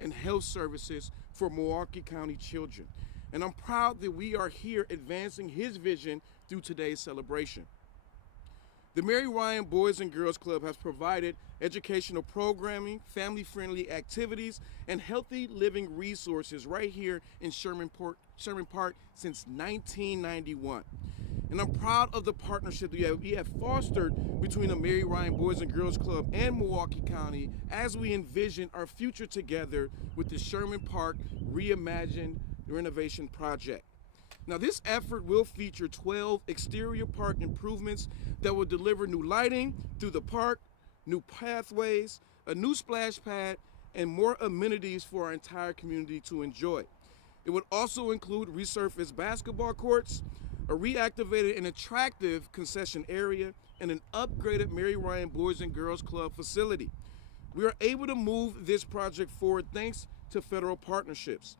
and health services for Milwaukee County children. And I'm proud that we are here advancing his vision through today's celebration. The Mary Ryan Boys and Girls Club has provided educational programming, family-friendly activities, and healthy living resources right here in Sherman Park since 1991. And I'm proud of the partnership we have fostered between the Mary Ryan Boys and Girls Club and Milwaukee County as we envision our future together with the Sherman Park Reimagined Renovation Project. Now, this effort will feature 12 exterior park improvements that will deliver new lighting through the park, new pathways, a new splash pad, and more amenities for our entire community to enjoy. It would also include resurfaced basketball courts, a reactivated and attractive concession area, and an upgraded Mary Ryan Boys and Girls Club facility. We are able to move this project forward thanks to federal partnerships.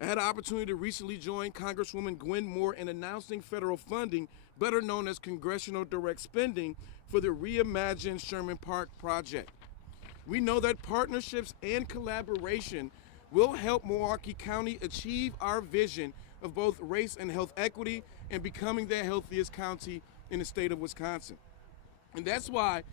I had an opportunity to recently join Congresswoman Gwen Moore in announcing federal funding, better known as Congressional Direct Spending, for the Reimagined Sherman Park project. We know that partnerships and collaboration will help Milwaukee County achieve our vision of both race and health equity and becoming the healthiest county in the state of Wisconsin. And that's why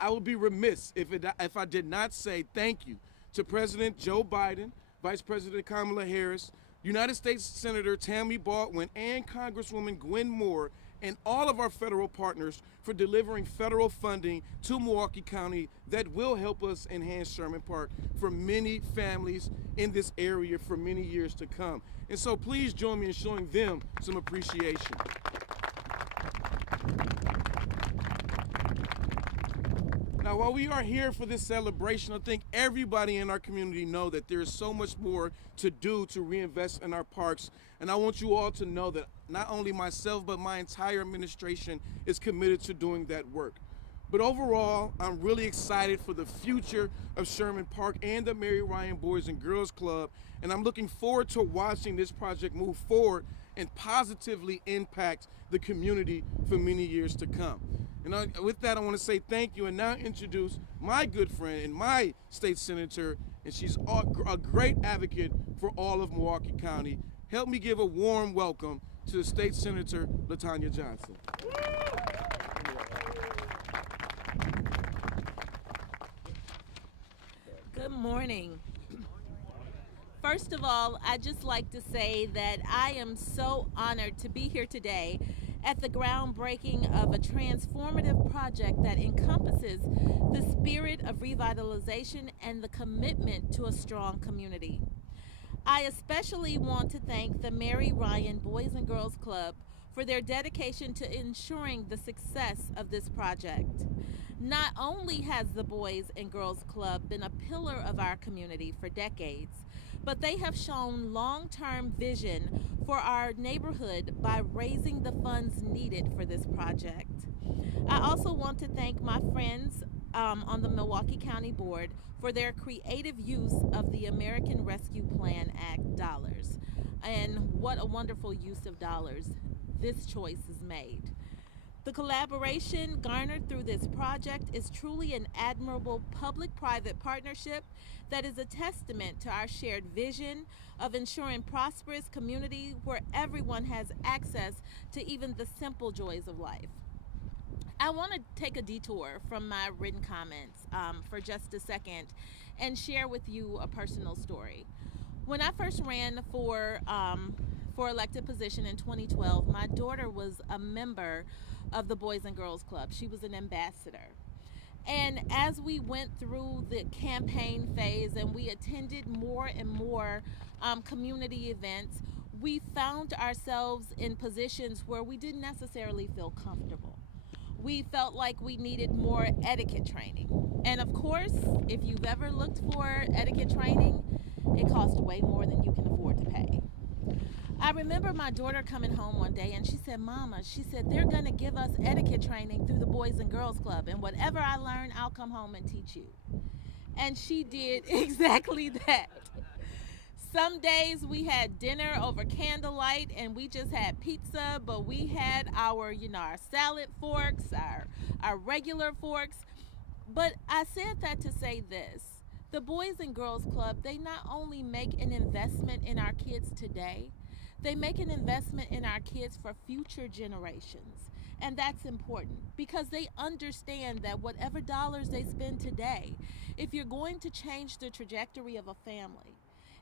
I would be remiss if I did not say thank you to President Joe Biden, Vice President Kamala Harris, United States Senator Tammy Baldwin, and Congresswoman Gwen Moore, and all of our federal partners for delivering federal funding to Milwaukee County that will help us enhance Sherman Park for many families in this area for many years to come. And so please join me in showing them some appreciation. Now, while we are here for this celebration, I think everybody in our community know that there is so much more to do to reinvest in our parks. And I want you all to know that not only myself, but my entire administration is committed to doing that work. But overall, I'm really excited for the future of Sherman Park and the Mary Ryan Boys and Girls Club. And I'm looking forward to watching this project move forward and positively impact the community for many years to come. And with that, I want to say thank you and now introduce my good friend and my state senator, and she's a great advocate for all of Milwaukee County. Help me give a warm welcome to the state senator, LaTanya Johnson. Good morning. First of all, I'd just like to say that I am so honored to be here today at the groundbreaking of a transformative project that encompasses the spirit of revitalization and the commitment to a strong community. I especially want to thank the Mary Ryan Boys and Girls Club for their dedication to ensuring the success of this project. Not only has the Boys and Girls Club been a pillar of our community for decades, but they have shown long-term vision for our neighborhood by raising the funds needed for this project. I also want to thank my friends on the Milwaukee County Board for their creative use of the American Rescue Plan Act dollars. And what a wonderful use of dollars this choice is made. The collaboration garnered through this project is truly an admirable public-private partnership that is a testament to our shared vision of ensuring prosperous community where everyone has access to even the simple joys of life. I want to take a detour from my written comments for just a second and share with you a personal story. When I first ran for elected position in 2012, my daughter was a member of the Boys and Girls Club. She was an ambassador. And as we went through the campaign phase and we attended more and more community events, we found ourselves in positions where we didn't necessarily feel comfortable. We felt like we needed more etiquette training. And of course, if you've ever looked for etiquette training, it costs way more than you can afford to pay. I remember my daughter coming home one day and she said, "Mama," she said, "they're going to give us etiquette training through the Boys and Girls Club, and whatever I learn, I'll come home and teach you." And she did exactly that. Some days we had dinner over candlelight and we just had pizza, but we had our salad forks, our regular forks. But I said that to say this. The Boys and Girls Club, they not only make an investment in our kids today, they make an investment in our kids for future generations. And that's important because they understand that whatever dollars they spend today, if you're going to change the trajectory of a family,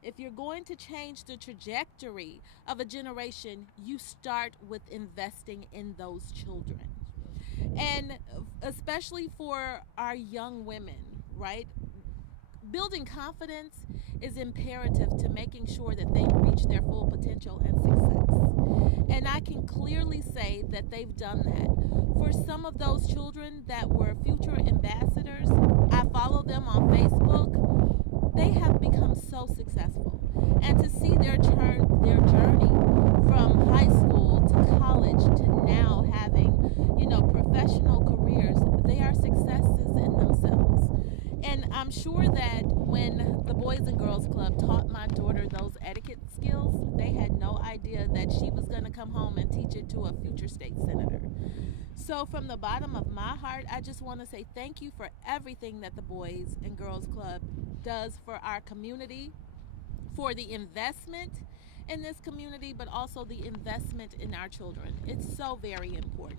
if you're going to change the trajectory of a generation, you start with investing in those children. And especially for our young women, right? Building confidence is imperative to making sure that they reach their full potential and success. And I can clearly say that they've done that. For some of those children that were future ambassadors, I follow them on Facebook. They have become so successful. And to see their journey from high school to college to now having, professional careers, they are successes in themselves. And I'm sure that when the Boys and Girls Club taught my daughter those etiquette skills, they had no idea that she was going to come home and teach it to a future state senator. So from the bottom of my heart, I just want to say thank you for everything that the Boys and Girls Club does for our community, for the investment in this community, but also the investment in our children. It's so very important.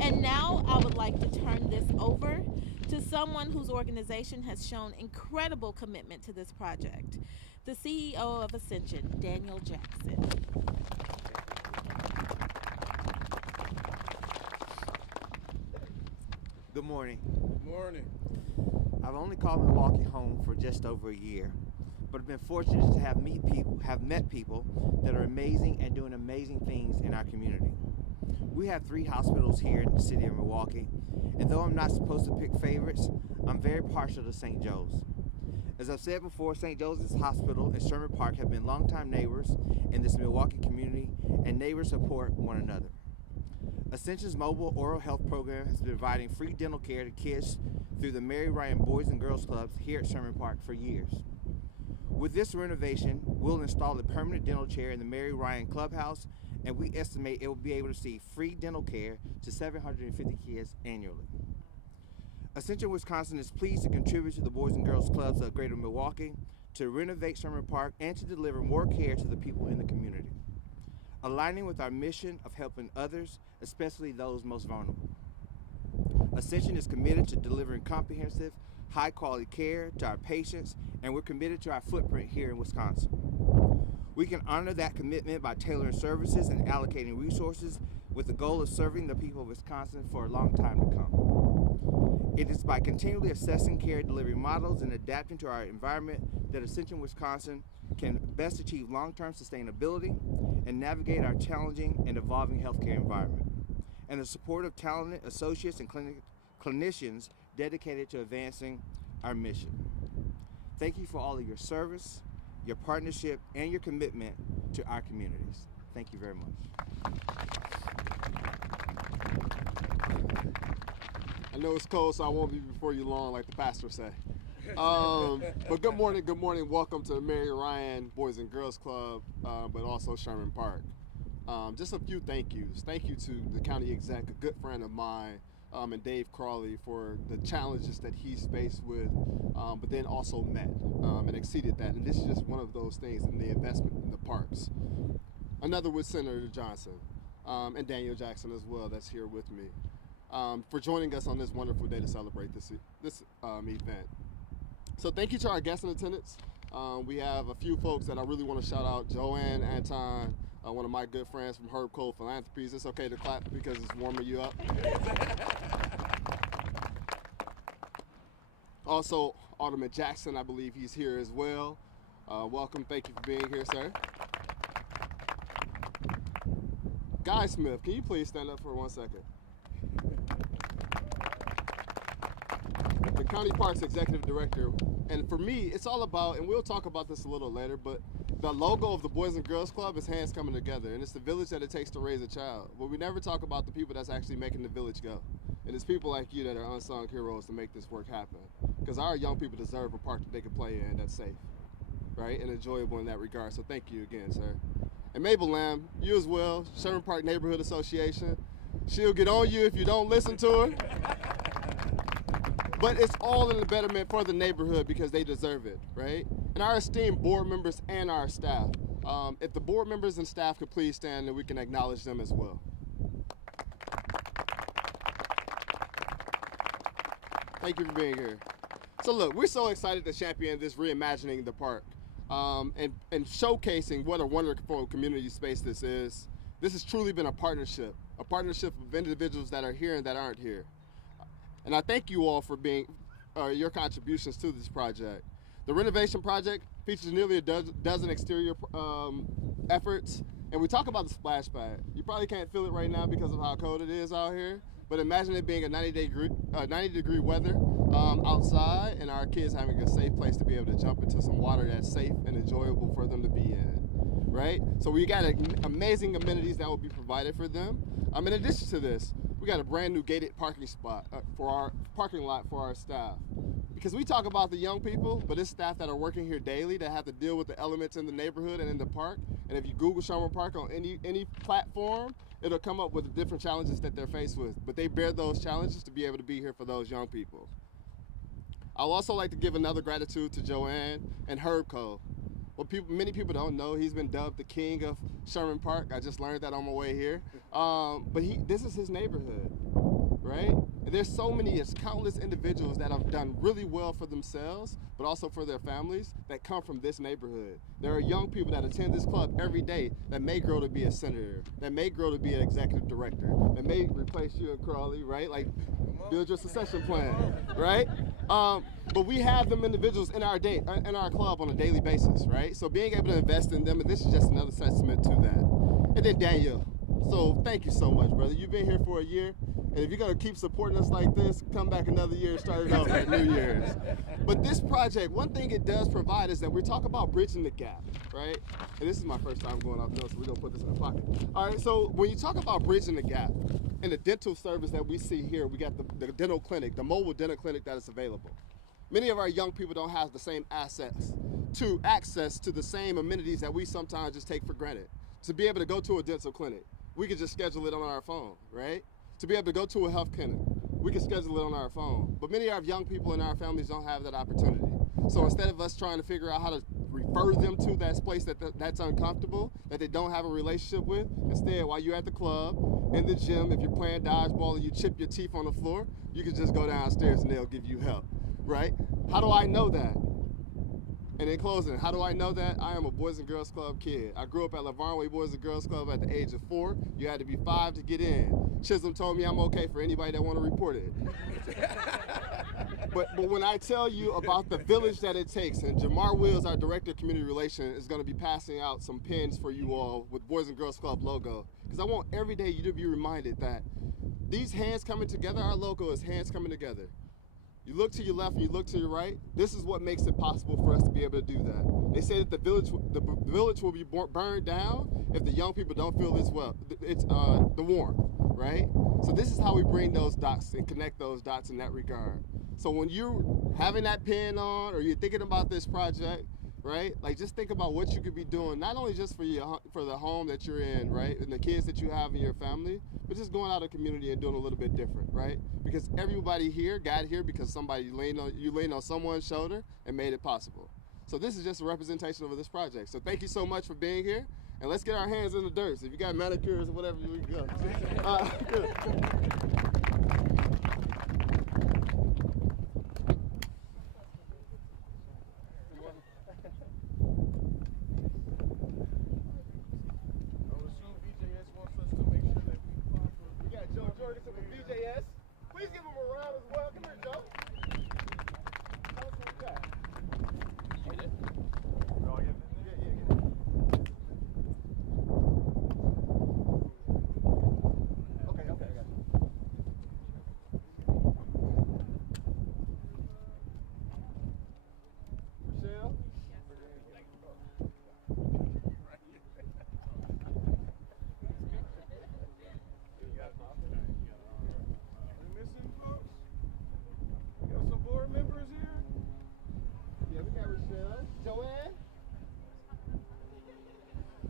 And now I would like to turn this over to someone whose organization has shown incredible commitment to this project, the CEO of Ascension, Daniel Jackson. Good morning. Good morning. I've only called Milwaukee home for just over a year, but I've been fortunate to have met people that are amazing and doing amazing things in our community. We have 3 hospitals here in the city of Milwaukee, and though I'm not supposed to pick favorites, I'm very partial to St. Joe's. As I've said before, St. Joseph's Hospital and Sherman Park have been longtime neighbors in this Milwaukee community, and neighbors support one another. Ascension's mobile oral health program has been providing free dental care to kids through the Mary Ryan Boys and Girls Clubs here at Sherman Park for years. With this renovation, we'll install a permanent dental chair in the Mary Ryan Clubhouse, and we estimate it will be able to receive free dental care to 750 kids annually. Ascension, Wisconsin is pleased to contribute to the Boys and Girls Clubs of Greater Milwaukee, to renovate Sherman Park, and to deliver more care to the people in the community, aligning with our mission of helping others, especially those most vulnerable. Ascension is committed to delivering comprehensive, high-quality care to our patients, and we're committed to our footprint here in Wisconsin. We can honor that commitment by tailoring services and allocating resources with the goal of serving the people of Wisconsin for a long time to come. It is by continually assessing care delivery models and adapting to our environment that Ascension, Wisconsin can best achieve long-term sustainability and navigate our challenging and evolving healthcare environment, and the support of talented associates and clinicians dedicated to advancing our mission. Thank you for all of your service, your partnership, and your commitment to our communities. Thank you very much. I know it's cold, so I won't be before you long, like the pastor say. But good morning. Welcome to the Mary Ryan Boys and Girls Club, but also Sherman Park. Just a few thank yous. Thank you to the county exec, a good friend of mine, and Dave Crawley, for the challenges that he's faced with, but then also met and exceeded that. And this is just one of those things in the investment in the parks. Another with Senator Johnson and Daniel Jackson as well, that's here with me, for joining us on this wonderful day to celebrate this event. So thank you to our guests in attendance. We have a few folks that I really want to shout out. Joanne Anton, one of my good friends from Herb Cole Philanthropies. It's okay to clap because it's warming you up. Also, Alderman Jackson, I believe he's here as well. Welcome, thank you for being here, sir. Guy Smith, can you please stand up for 1 second? The County Parks Executive Director. And for me, it's all about, and we'll talk about this a little later, but the logo of the Boys and Girls Club is hands coming together, and it's the village that it takes to raise a child. But we never talk about the people that's actually making the village go. And it's people like you that are unsung heroes to make this work happen. Because our young people deserve a park that they can play in that's safe, right, and enjoyable in that regard. So thank you again, sir. And Mabel Lamb, you as well, Sherman Park Neighborhood Association. She'll get on you if you don't listen to her. but it's all in the betterment for the neighborhood because they deserve it, right? And our esteemed board members and our staff. If the board members and staff could please stand, then we can acknowledge them as well. Thank you for being here. So look, we're so excited to champion this reimagining the park and showcasing what a wonderful community space this is. This has truly been a partnership of individuals that are here and that aren't here. And I thank you all for being your contributions to this project. The renovation project features nearly a dozen exterior efforts, and we talk about the splash pad. You probably can't feel it right now because of how cold it is out here, but imagine it being a 90-degree weather outside and our kids having a safe place to be able to jump into some water that's safe and enjoyable for them to be in, right? So we got amazing amenities that will be provided for them. In addition to this, we got a brand new gated parking spot for our parking lot for our staff. Because we talk about the young people, but it's staff that are working here daily that have to deal with the elements in the neighborhood and in the park. And if you Google Sherman Park on any platform, it'll come up with the different challenges that they're faced with. But they bear those challenges to be able to be here for those young people. I'll also like to give another gratitude to Joanne and Herb Cole. What many people don't know, he's been dubbed the king of Sherman Park. I just learned that on my way here. But this is his neighborhood, right? And there's countless individuals that have done really well for themselves, but also for their families that come from this neighborhood. There are young people that attend this club every day that may grow to be a senator, that may grow to be an executive director, that may replace you and Crawley, right? Like, build your succession plan, right? But we have them individuals in our club on a daily basis, right? So being able to invest in them, and this is just another testament to that. And then Daniel, so thank you so much, brother. You've been here for a year, and if you're gonna keep supporting us like this, come back another year and start it off at New Year's. But this project, one thing it does provide is that we talk about bridging the gap, right? And this is my first time going off notes, so we're gonna put this in the pocket. All right, so when you talk about bridging the gap, in the dental service that we see here, we got the dental clinic, the mobile dental clinic that is available. Many of our young people don't have the same access to the same amenities that we sometimes just take for granted. To be able to go to a dental clinic, we can just schedule it on our phone, right? To be able to go to a health clinic, we can schedule it on our phone. But many of our young people in our families don't have that opportunity. So instead of us trying to figure out how to refer them to that place that's uncomfortable, that they don't have a relationship with, instead, while you're at the club, in the gym, if you're playing dodgeball and you chip your teeth on the floor, you can just go downstairs and they'll give you help, right? How do I know that? And in closing, how do I know that? I am a Boys and Girls Club kid. I grew up at LaVarn Way Boys and Girls Club at the age of 4. You had to be 5 to get in. Chisholm told me I'm okay for anybody that want to report it. But when I tell you about the village that it takes, and Jamar Wills, our Director of Community Relations, is going to be passing out some pins for you all with Boys and Girls Club logo. Because I want every day you to be reminded that these hands coming together, our logo is hands coming together. You look to your left and you look to your right. This is what makes it possible for us to be able to do that. They say that the village will be burned down if the young people don't feel this well. It's the warmth, right? So this is how we bring those dots and connect those dots in that regard. So when you're having that pin on or you're thinking about this project, right? Like just think about what you could be doing, not only just for the home that you're in, right? And the kids that you have in your family, but just going out of the community and doing a little bit different, right? Because everybody here got here because you leaned on someone's shoulder and made it possible. So this is just a representation of this project. So thank you so much for being here. And let's get our hands in the dirt. So if you got manicures or whatever, we can go. Good. Please give him a round as well. Come here, Joe. Tell us what you got. Get it? Oh, get it. Yeah, get it. Okay, I got you. Michelle? Joanne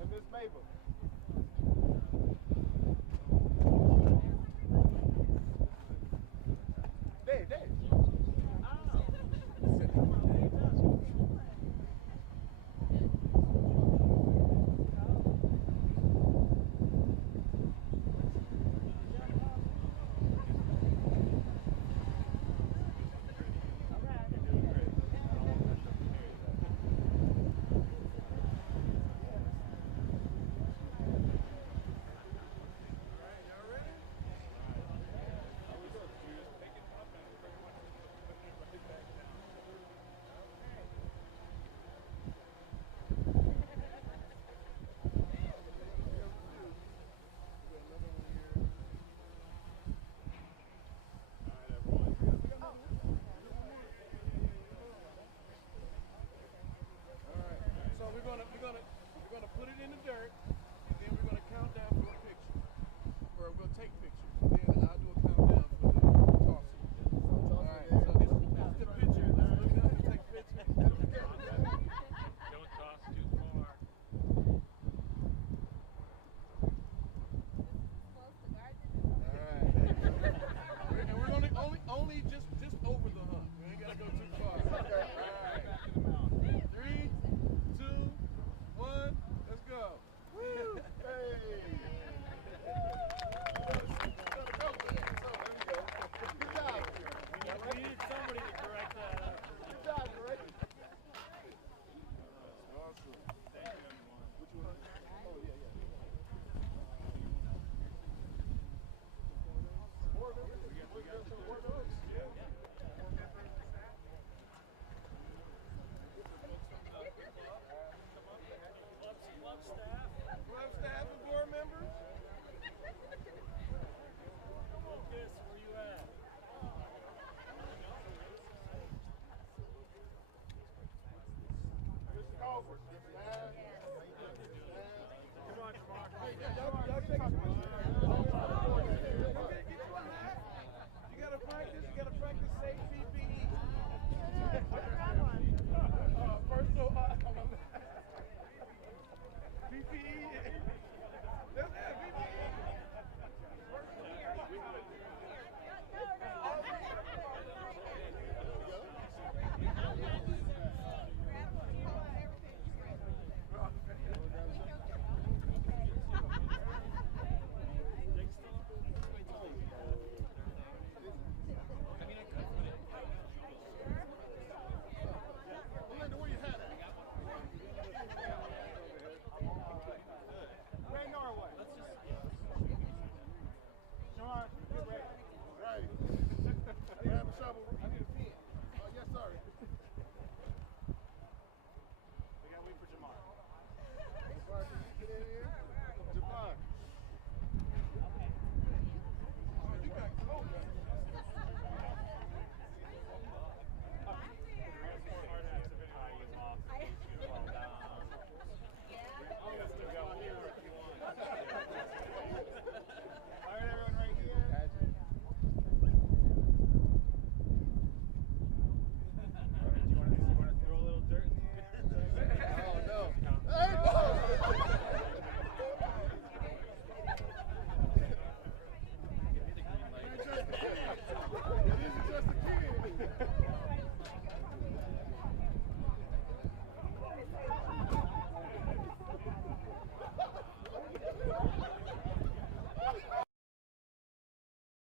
and Miss Mabel. Dave. it in the dirt, and then we're going to count down for a picture. Or we'll take pictures. And then I'll do a countdown for the tossing. All right, so this is the picture. Let's look up and take pictures. Don't toss too far. And we're gonna only just over the hump. We ain't gotta go too far. All right. 3, 2, 1, let's go. Woo! Hey! Good job. We need somebody to direct that up. Good job, Greg. Awesome. Thank you, everyone. Which one? Oh, yeah. Board members? We got some board members? Yeah. Club staff. Club staff and board members? Lucas, where you at? Come on, Mark. Hey, y'all take a picture.